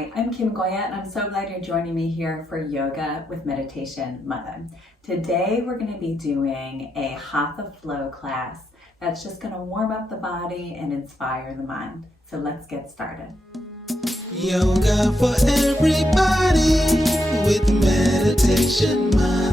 Hi, I'm Kim Goya, and I'm so glad you're joining me here for Yoga with Meditation Mutha. Today we're going to be doing a Hatha Flow class that's just going to warm up the body and inspire the mind. So let's get started. Yoga for everybody with Meditation Mutha.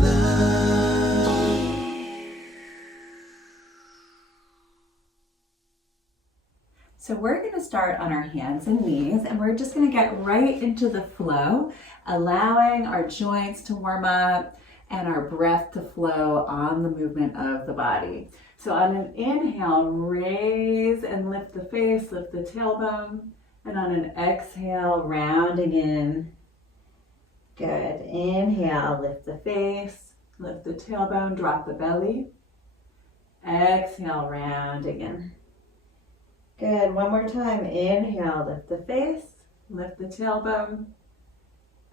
So we're going to start on our hands and knees, and we're just going to get right into the flow, allowing our joints to warm up and our breath to flow on the movement of the body. So on an inhale, raise and lift the face, lift the tailbone, and on an exhale, rounding in. Good. Inhale, lift the face, lift the tailbone, drop the belly. Exhale, rounding in. Good. One more time. Inhale, lift the face, lift the tailbone.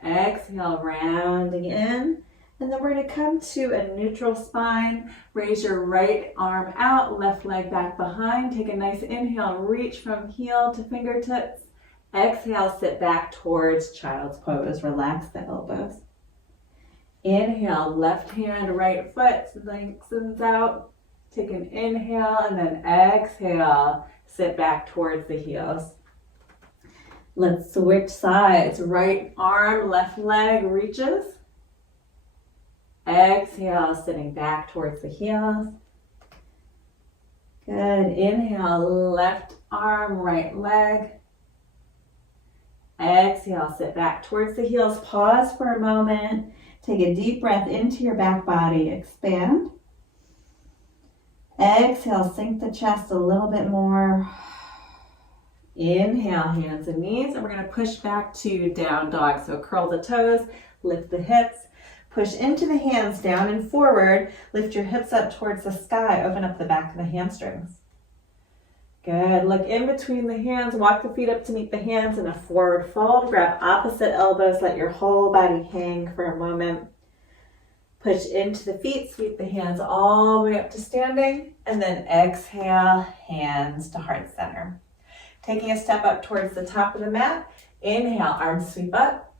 Exhale, rounding in. And then we're going to come to a neutral spine. Raise your right arm out, left leg back behind. Take a nice inhale, reach from heel to fingertips. Exhale, sit back towards child's pose. Relax the elbows. Inhale, left hand, right foot lengthens out. Take an inhale and then exhale. Sit back towards the heels. Let's switch sides. Right arm, left leg reaches. Exhale, sitting back towards the heels. Good. Inhale, left arm, right leg. Exhale, sit back towards the heels. Pause for a moment. Take a deep breath into your back body. Expand. Exhale, sink the chest a little bit more. Inhale, hands and knees, and we're going to push back to down dog. So curl the toes, lift the hips, push into the hands, down and forward. Lift your hips up towards the sky, open up the back of the hamstrings. Good. Look in between the hands, walk the feet up to meet the hands in a forward fold. Grab opposite elbows, let your whole body hang for a moment. Push into the feet, sweep the hands all the way up to standing, and then exhale, hands to heart center. Taking a step up towards the top of the mat, inhale, arms sweep up.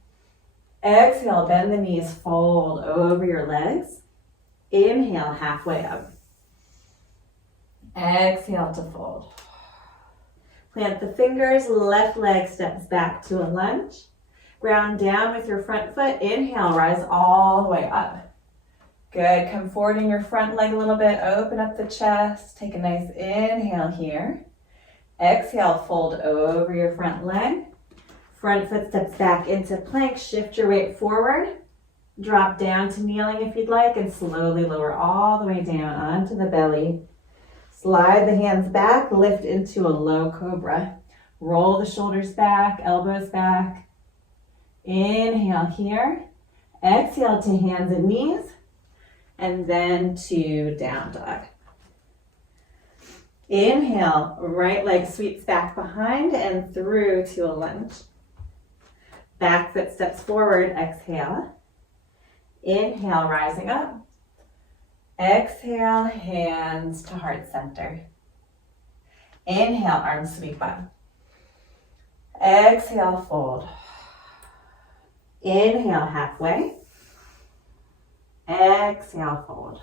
Exhale, bend the knees, fold over your legs. Inhale, halfway up. Exhale to fold. Plant the fingers, left leg steps back to a lunge. Ground down with your front foot. Inhale, rise all the way up. Good. Come forward in your front leg a little bit. Open up the chest. Take a nice inhale here. Exhale, fold over your front leg. Front foot steps back into plank. Shift your weight forward. Drop down to kneeling if you'd like, and slowly lower all the way down onto the belly. Slide the hands back. Lift into a low cobra. Roll the shoulders back, elbows back. Inhale here. Exhale to hands and knees. And then to down dog. Inhale, right leg sweeps back behind and through to a lunge. Back foot steps forward, exhale. Inhale, rising up. Exhale, hands to heart center. Inhale, arms sweep up. Exhale, fold. Inhale, halfway. Exhale, fold.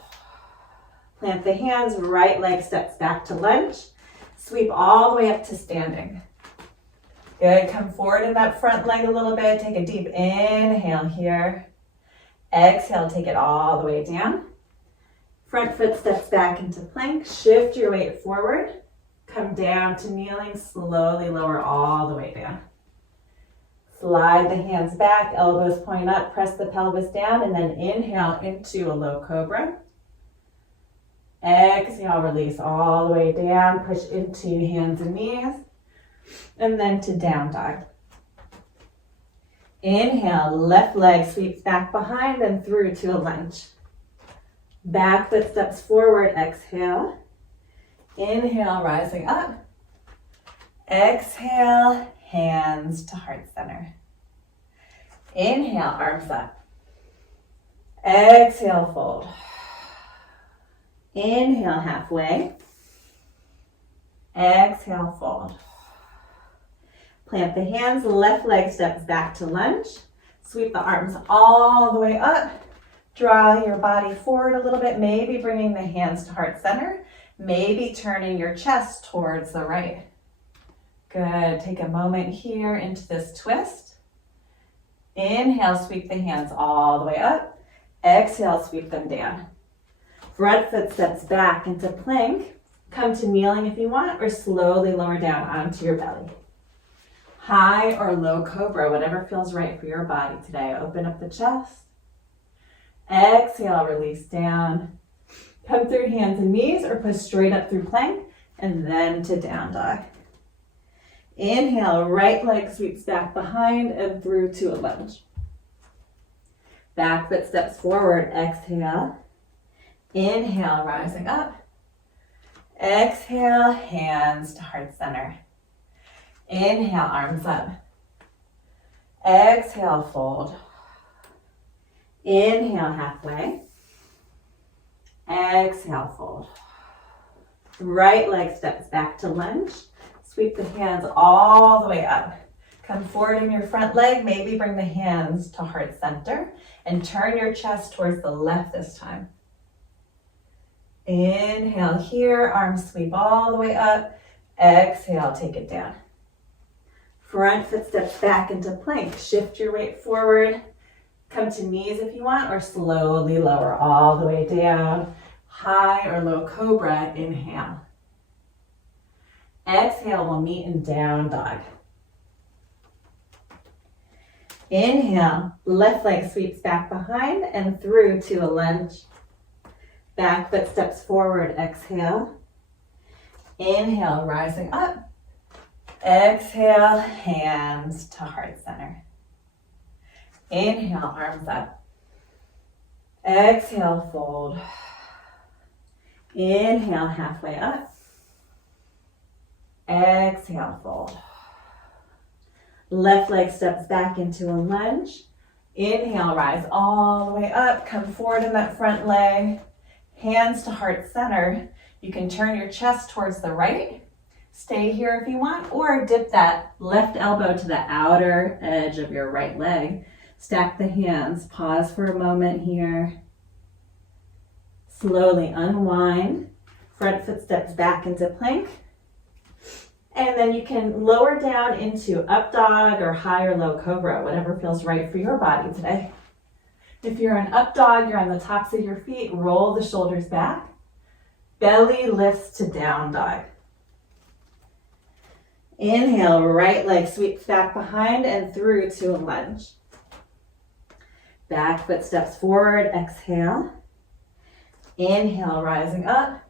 Plant the hands, right leg steps back to lunge. Sweep all the way up to standing. Good, come forward in that front leg a little bit. Take a deep inhale here. Exhale, take it all the way down. Front foot steps back into plank. Shift your weight forward. Come down to kneeling. Slowly lower all the way down. Slide the hands back, elbows point up, press the pelvis down, and then inhale into a low cobra. Exhale, release all the way down, push into hands and knees, and then to down dog. Inhale, left leg sweeps back behind and through to a lunge. Back foot steps forward, exhale. Inhale, rising up. Exhale, hands to heart center. Inhale, arms up. Exhale, fold. Inhale, halfway. Exhale, fold. Plant the hands, left leg steps back to lunge. Sweep the arms all the way up. Draw your body forward a little bit, maybe bringing the hands to heart center, maybe turning your chest towards the right. Good, take a moment here into this twist. Inhale, sweep the hands all the way up. Exhale, sweep them down. Front foot steps back into plank. Come to kneeling if you want, or slowly lower down onto your belly. High or low cobra, whatever feels right for your body today. Open up the chest. Exhale, release down. Come through hands and knees or push straight up through plank and then to down dog. Inhale, right leg sweeps back behind and through to a lunge. Back foot steps forward, exhale. Inhale, rising up. Exhale, hands to heart center. Inhale, arms up. Exhale, fold. Inhale, halfway. Exhale, fold. Right leg steps back to lunge. Sweep the hands all the way up. Come forward in your front leg. Maybe bring the hands to heart center and turn your chest towards the left this time. Inhale here, arms sweep all the way up. Exhale, take it down. Front foot steps back into plank. Shift your weight forward. Come to knees if you want, or slowly lower all the way down. High or low cobra, inhale. Exhale, we'll meet in down dog. Inhale, left leg sweeps back behind and through to a lunge. Back foot steps forward, exhale. Inhale, rising up. Exhale, hands to heart center. Inhale, arms up. Exhale, fold. Inhale, halfway up. Exhale, fold. Left leg steps back into a lunge. Inhale, rise all the way up. Come forward in that front leg. Hands to heart center. You can turn your chest towards the right. Stay here if you want, or dip that left elbow to the outer edge of your right leg. Stack the hands. Pause for a moment here. Slowly unwind. Front foot steps back into plank. And then you can lower down into up dog or high or low cobra, whatever feels right for your body today. If you're an up dog, you're on the tops of your feet, roll the shoulders back. Belly lifts to down dog. Inhale, right leg sweeps back behind and through to a lunge. Back foot steps forward, exhale. Inhale, rising up.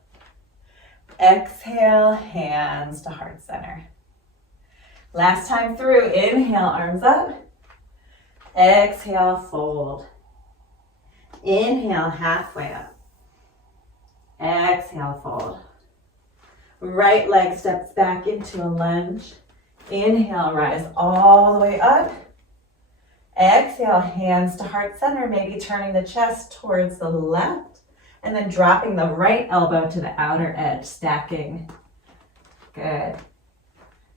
Exhale, hands to heart center. Last time through, inhale, arms up. Exhale, fold. Inhale, halfway up. Exhale, fold. Right leg steps back into a lunge. Inhale, rise all the way up. Exhale, hands to heart center, maybe turning the chest towards the left. And then dropping the right elbow to the outer edge, stacking. Good.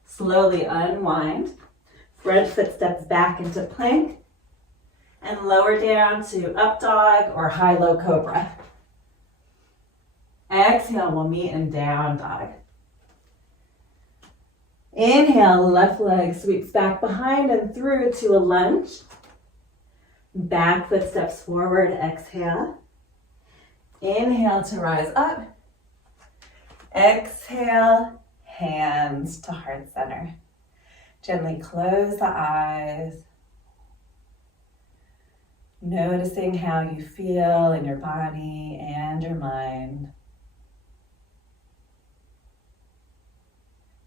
Slowly unwind. Front foot steps back into plank. And lower down to up dog or high-low cobra. Exhale, we'll meet in down dog. Inhale, left leg sweeps back behind and through to a lunge. Back foot steps forward, exhale. Inhale to rise up. Exhale, hands to heart center. Gently close the eyes. Noticing how you feel in your body and your mind.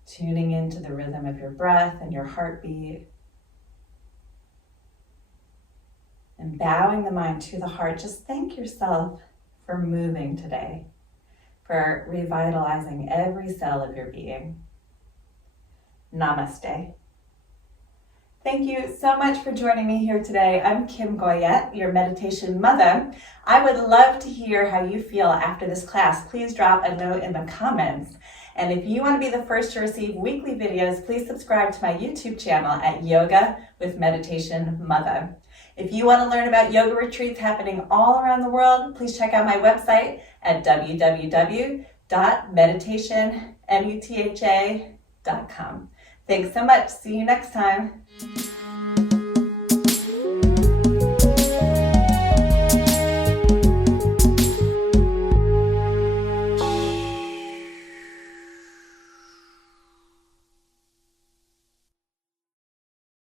Tuning into the rhythm of your breath and your heartbeat. And bowing the mind to the heart, just thank yourself for moving today, for revitalizing every cell of your being. Namaste. Thank you so much for joining me here today. I'm Kim Goyette, your Meditation Mutha. I would love to hear how you feel after this class. Please drop a note in the comments. And if you want to be the first to receive weekly videos, please subscribe to my YouTube channel at Yoga with Meditation Mutha. If you want to learn about yoga retreats happening all around the world, please check out my website at www.meditationmutha.com. Thanks so much. See you next time.